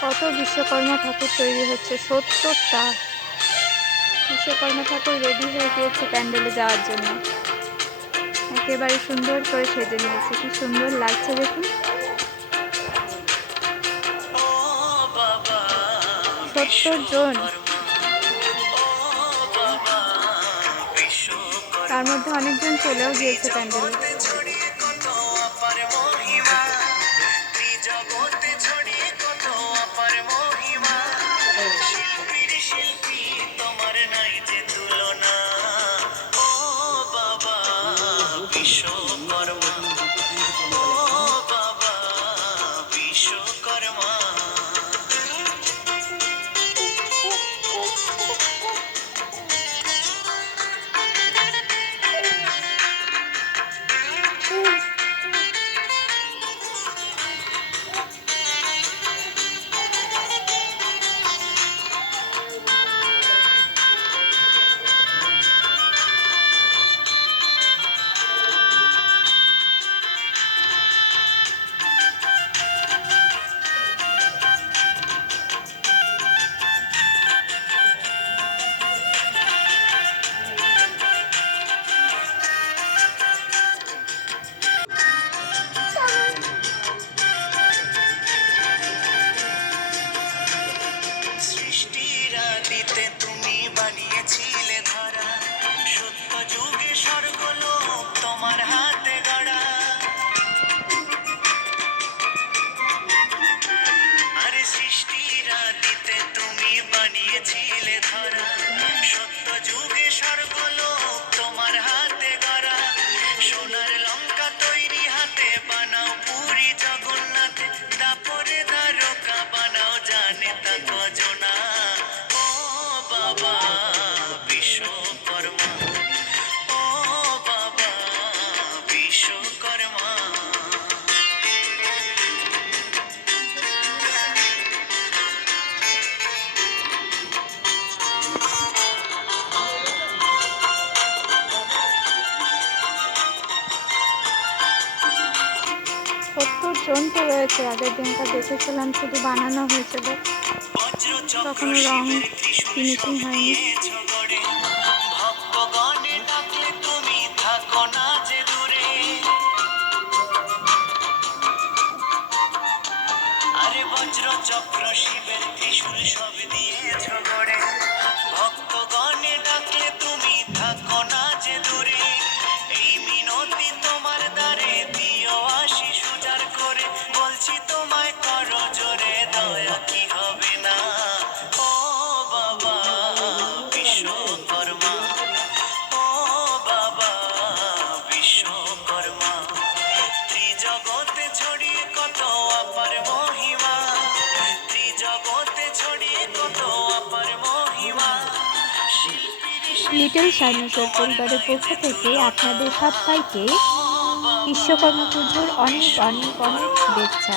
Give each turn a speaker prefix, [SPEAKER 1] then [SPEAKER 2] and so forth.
[SPEAKER 1] কত বিশ্বকর্মা ঠাকুর তৈরি হচ্ছে, সত্তরটা। বিশ্বকর্মা ঠাকুর রেডি হয়ে গিয়েছে প্যান্ডেলে যাওয়ার জন্য। একেবারে সুন্দর করে সেজে নিয়েছে, কি সুন্দর লাগছে দেখুন। সত্তর জন। তার মধ্যে অনেকজন চলেও গিয়েছে প্যান্ডেলে। সত্তর তো রয়েছে, আগের দিনটা দেখেছিলাম, শুধু বানানো হয়েছিল। তখনও রং ফিনিশিং হয়নি।
[SPEAKER 2] চক্র শিবের ত্রিশূল সব দিয়েছ গড়ে। ভক্তগণে
[SPEAKER 1] লিটল সাইন্সের পরিবারের পক্ষ থেকে আপনাদের সবাইকে বিশ্বকর্মা পুজোর অনেক অনেক অনেক শুভেচ্ছা।